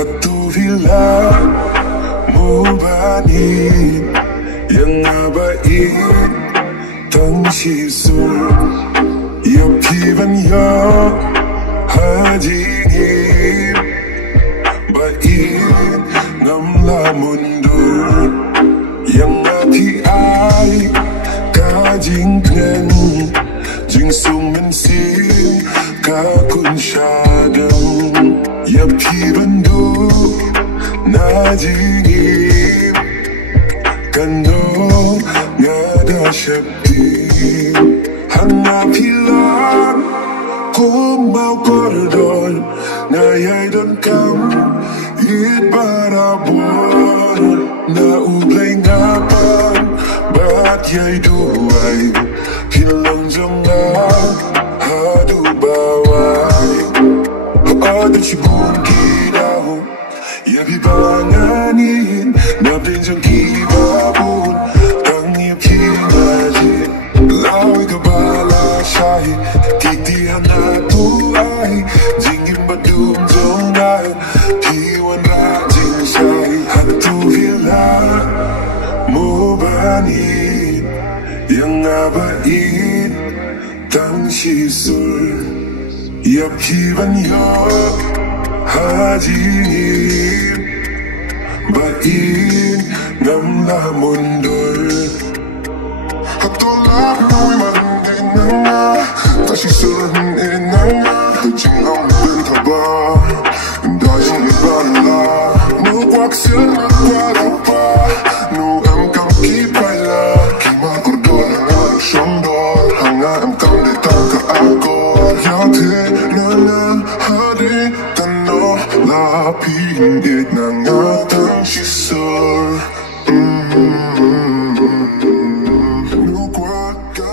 Hatuvila mubanin yang abait tang shisul yapiban ya hajingin bait ngamla mundur yang api ai kajingken jing sungen sin kakun shadang yapiban do najingin kando ngada shakti hanapilan kumau koridor na yai don kam it barabor na ublay ngapan bat yai duay hilang jonga hadu baway ada cibun kidaw yabi banganin na benjong kibabun tang yapinajin lawi kabala shahi titihan na tuay jingin badum jongai piwan rajin shahi hatuvila mubanin yang abait tang shisul yapiban yo hajin bain ngamla mundur hatulak mo'y marinding na nga tashisulin na nga jingang bitaba dayong iba nila nukwak sila nagwala pa nuam kang kipayla kimakordol na nga siyondol hangaam kang ditang kaagol yate na na hari tano lapinit na nga tang sisor nukwak ka